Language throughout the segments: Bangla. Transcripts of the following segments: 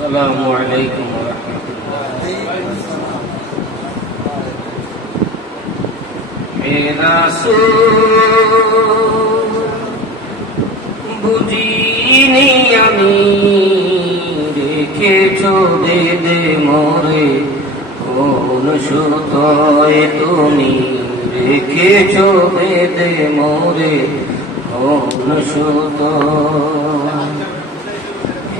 আসসালামু আলাইকুম ওয়া রাহমাতুল্লাহ। হে রাসূল বুঝিনি আমি রেখেছো বেদে মোরে কোন সুতোয় তুমি রেখেছো বেদে মোরে কোন সুতোয়।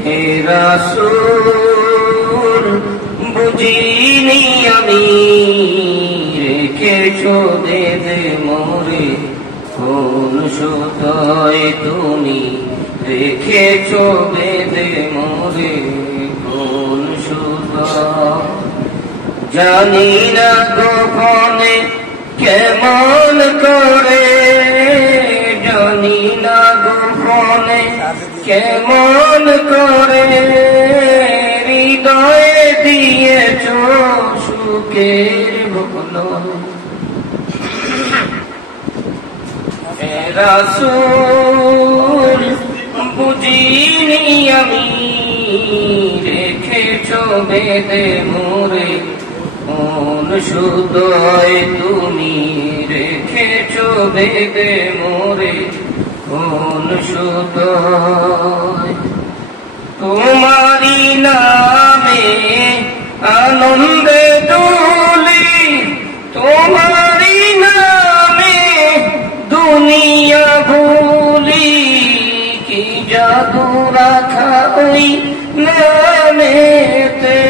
হে রাসূল বুঝিনি আমি রেখেছো বেদে মোরে কোন সুতোয় তুমি রেখেছো বেদে মোরে কোন সুতোয়। জানি না গোপনে কেমন করে, জানি না গোপনে কেমন করে হৃদয়ে দিয়েছো সুখের বলো। হে রাসূল বুঝিনি আমি রেখেছো বেদে মোরে কোন সুতোয় তুমি রেখেছো বেদে মোরে কোন সুতোয়। তোমারি নামে আনন্দে দুলি, তোমারি নামে দুনিয়া ভুলি, কি জাদু রাখা ওই নামেতে।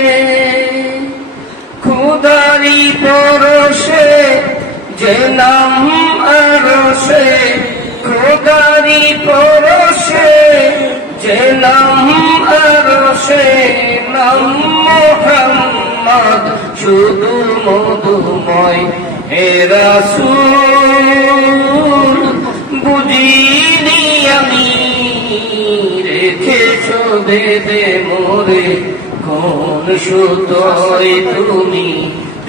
খুদারি পরশে যে নাম আরশে, খুদারি পরশে যে নাম আরশে, নাম মুহাম্মদ শুধু মধুময়। হে রাসূল বুঝিনি আমি রেখেছো বেদে মোরে কোন সুতোয় তুমি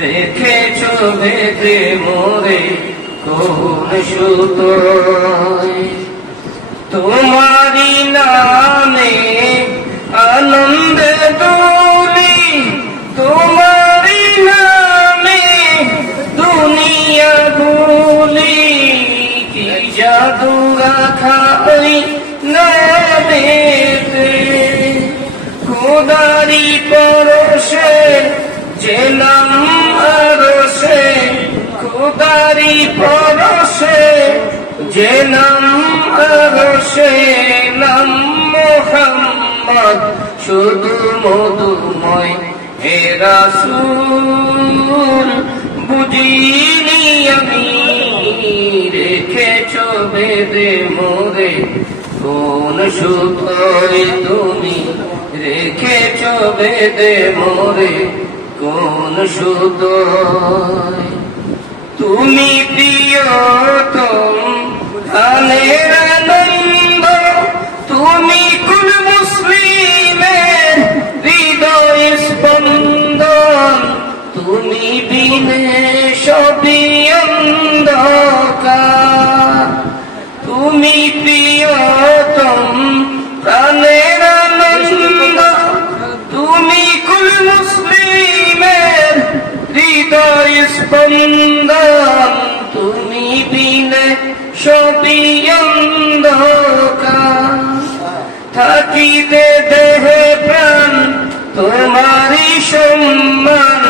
রেখেছো বেদে মোরে কোন সুতোয়। তোমারি নামে আনন্দে দুলি, তোমারি নামে দুনিয়া ভুলি, কি জাদু রাখা ওই নামেতে। খুদারি পরশে যে নাম আরশে, খুদারি পরশে যে নাম আরশে, নাম মুহাম্মদ শুধু মধুময়। হে রাসূল বুঝিনি আমি রেখেছো বেদে মোরে কোন সুতোয় তুমি রেখেছো বেদে মোরে কোন সুতোয়। তুমি প্রিয়তম ধানের আনন্দ, তুমি কুল মুসলিমের হৃদয় স্পন্দন, তুমি বিনে সবই অন্ধকার। তুমি প্রিয়তম প্রাণের আনন্দ, তুমি কুল মুসলিমের হৃদয় স্পন্দন, তুমি বিনে সবই অন্ধকার। থাকিতে দেহে প্রাণ তোমারি সম্মান,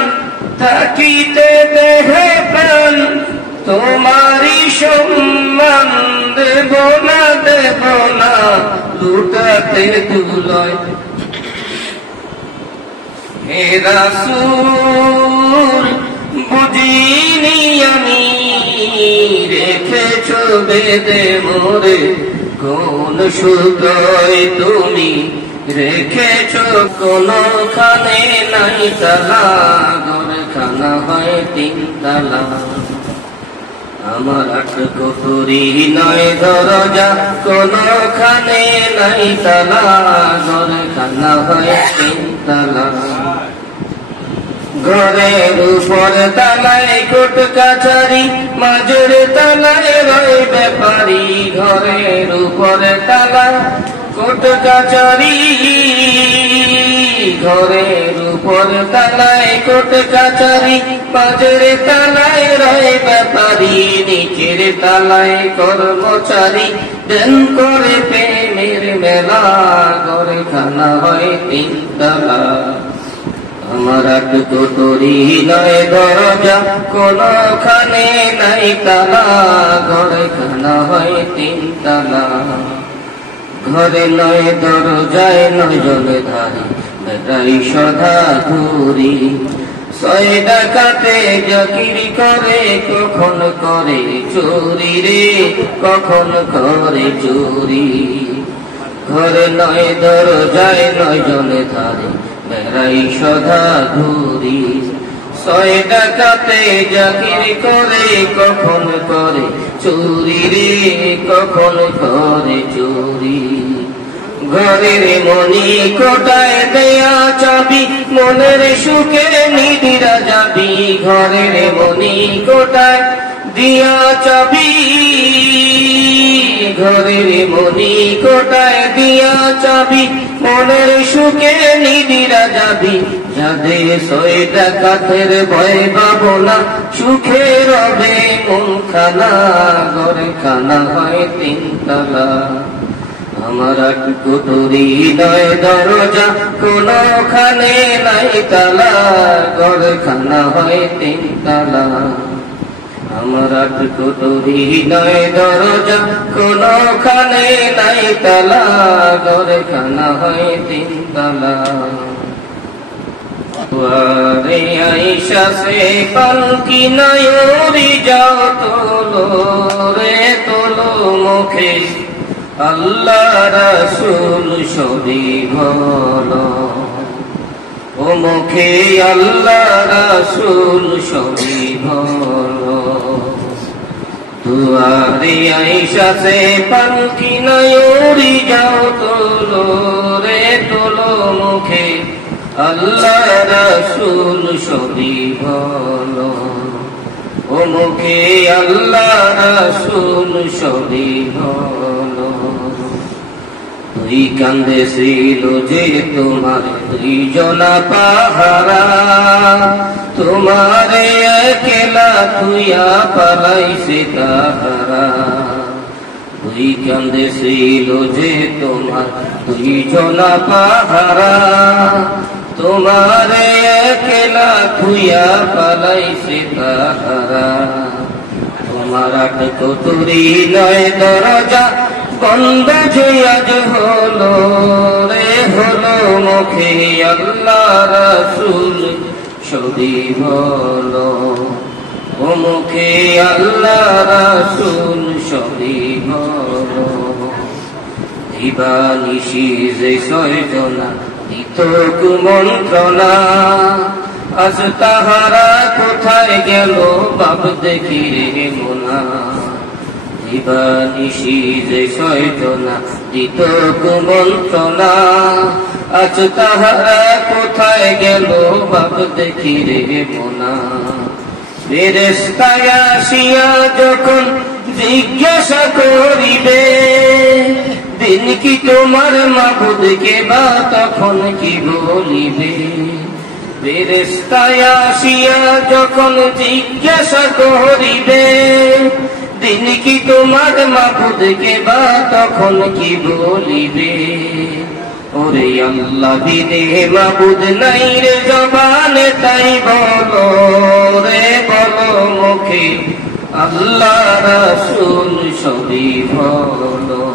থাকিতে দেহে প্রাণ তোমারি সম্মান, দেব না দেব না লুটাতে দুলয়। হে রাসূল বুঝিনি আমি রেখেছো বেদে মোরে কোন সুতোয় তুমি রেখেছো। কোনখানে নাই তালা, ঘরখানা হয় তিনতলা, আমার আট কোঠরি নয় দরজা, কোনখানে নাই তালা, ঘরখানা হয় তিনতলা। ঘরের উপর তালায় কোর্ট কাছারি, মাঝের তালায় রয় ব্যাপারী, ঘরের উপর তালা কোর্ট কাছারি, ঘরের উপর তালায় কোট কাচারি, মাঝের তালায় রয় ব্যাপারী, নিচের তালায় কর্মচারী, দেন করে প্রেমের মেলা, ঘরে খানা হয় তিনতলা। আমার আটকো তরি নয় দরজা, কোনখানে নাই তালা, ঘরে খানা হয় তিনতলা। ঘরে নয় দরজায় নয় জলে ধারি, বেটাই সদা ধুরি, ছয় ডাকাতে জাকিরি করে, কখন করে চুরি রে, কখন করে চুরি। ঘরে নয় দরজায় নয় জলে ধারি, বেড়াই সদা ধুরি, ছয় ডাকাতে জাকিরি করে, কখন করে চুরি রে, কখন করে চুরি। ঘরের মনি কোটায় দেয়া চাবি, মনের সুখে নিদিরা যাবি, ঘরের মনি কোটায় দিয়া চাবি, ঘরের মনি কোটায় দিয়া চাবি, মনের সুখে নিদিরা যাবি। যাদের ছয় ডাকাতের ভয় পাবো না, সুখে রবে মন খানা, ঘরে খানা হয় তিনতলা। আমার আটকো তরি নয় দরজা, কোনখানে নাই তালা, ঘরে খানা হয় তিনতলা। আমার আটকো তরি নয় দরজা, কোনখানে নাই তালা, ঘরে খানা হয় তিনতলা। দুয়ারে আইসা সে পালকি নয়রি যাও, তোলো রে তোলো মুখে, আল্লাহ রাসূল সবই বলো, ও মুখে আল্লাহ রাসূল সবই বলো। দুয়ারে আইসা সে পালকি নয়রি যাও, তোলো রে তোলো মুখে, আল্লাহ রাসূল সবই বলো, ও মুখে আল্লাহ রাসূল সবই বলো। দুই কান্দে ছিল যে তোমার দুইজনা পাহারা, তোমারে একলা তুইয়া পালাইছে তাহারা। দুই কান্দে ছিল যে তোমার দুইজনা পাহারা, তোমারে একলা তুইয়া পালাইছে তাহারা। তোমার আটকো তরি নয় দরজা, বন্ধ যে আজ হলো রে হলো, মুখে আল্লাহ রাসূল সবই বলো, ও মুখে আল্লাহ রাসূল সবই বলো। দিবানিশি যে ছয়জনা দিত কুমন্ত্রণা, আজ তাহারা কোথায় গেল বাপ দেখি রে মোনা। দিবানিশি যে ছয়জনা দিত কুমন্ত্রণা, আজ তাহারা কোথায় গেল বাপ দেখি রে মোনা। ফেরেশতায় আসিয়া যখন জিজ্ঞাসা করিবে, দিন কি তোমার মাবুদকে বা তখন কি বলিবে। ফেরেশতায় আসিয়া যখন জিজ্ঞাসা করিবে, দিন কি তোমার মাবুদকে বা তখন কি বলিবে। ওরে আল্লাহ বিনে মাবুদ নাই রে জবানে, তাই বলো রে বলো মুখে আল্লাহ রাসূল সবই বলো,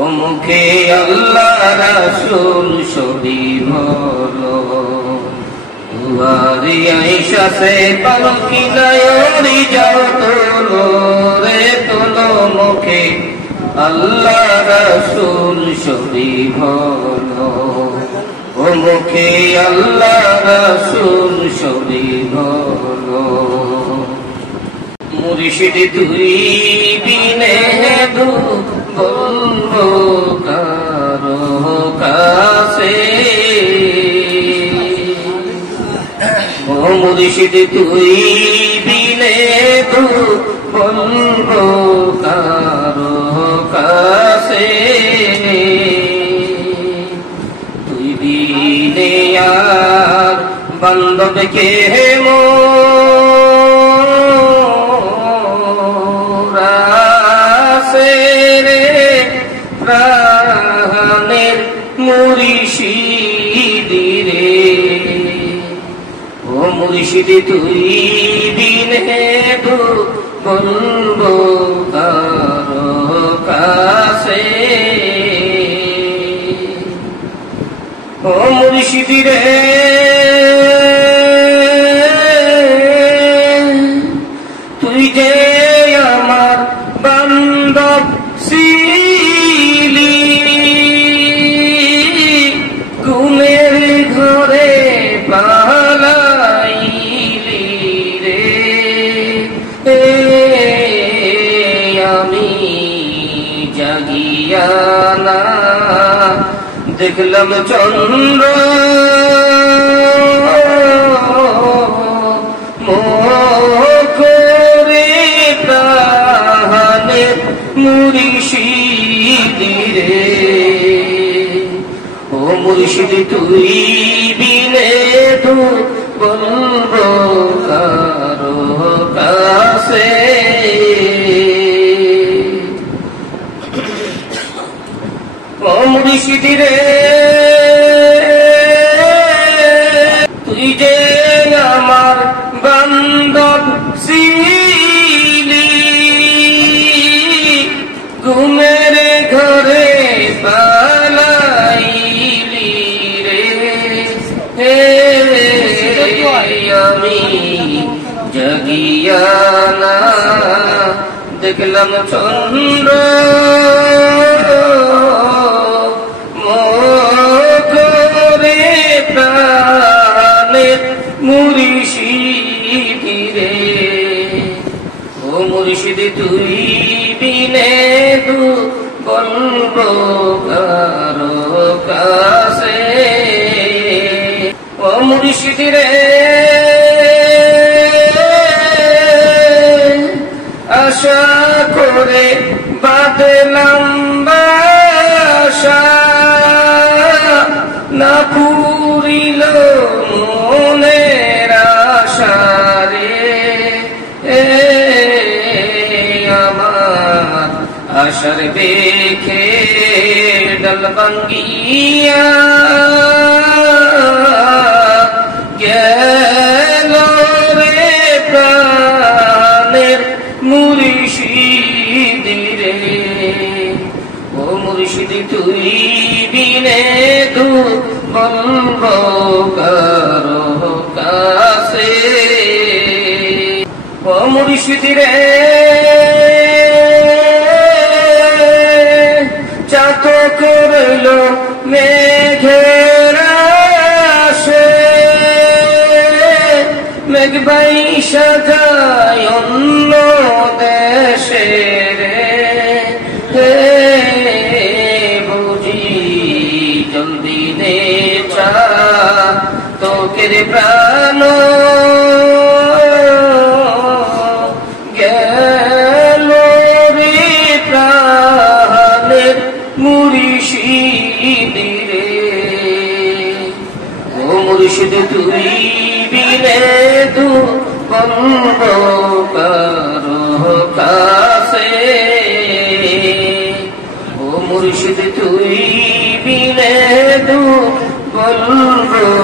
ও মুখে আল্লাহ রাসূল সবই বলো। দুয়ারে আইসা সে পালকি নয়রি যাও, তোলো রে তোলো মুখে আল্লাহ রাসূল সবই বলো, ও মুখে আল্লাহ রাসূল সবই বলো। মুর্শিদ তুই বিনে বলবো কারো কাছে, ও মুর্শিদ তুই বিনে বলবো কারো কাছে। তুই দিনে আর বান্ধব কে মোরাসে রে প্রাণের মুর্শিদি রে ও মুর্শিদি তুই বিনে দু বলবো কারো কাছে ও মুর্শিদি রে তুই যে আমার বান্ধব ছিলি ঘুমের ঘরে পালাইলি রে আমি জাগিয়া না দেখলাম চন্দ্র মোরে প্রাণের মুর্শিদি রে ও মুর্শিদি তুই বিনে তু বলবো কারো কাছে ও মুর্শিদি রে তুই যে আমার বান্ধব ছিলি ঘুমের ঘরে পালাইলি রে আমি জাগিয়া না দেখলাম চন্দ্র প্রাণের মুর্শিদি রে ও মুর্শিদি তুই বিনে দু বলবো কারো কাছে ও মুর্শিদি রে আশা করে বাঁধলাম বাসা না পুরিল মনের আশা রে আমার আশার দেখে ডাল ভাঙ্গিয়া গেল রে প্রাণের মুর্শিদি রে ও মুর্শিদি তুই বিনে তু বলবো কারো কাছে ও মুর্শিদি রে চাঁদ করল মেঘের আশে মেঘ বাইসা যায় অন্য দেশে রে জলদি নে চা তোকের প্রাণ গেল রে প্রাণের মুর্শিদি রে ও মুর্শিদি তুই বিনে তু বলবো কারো কাছে ও মুর্শিদি তুই বিনে তু বলবো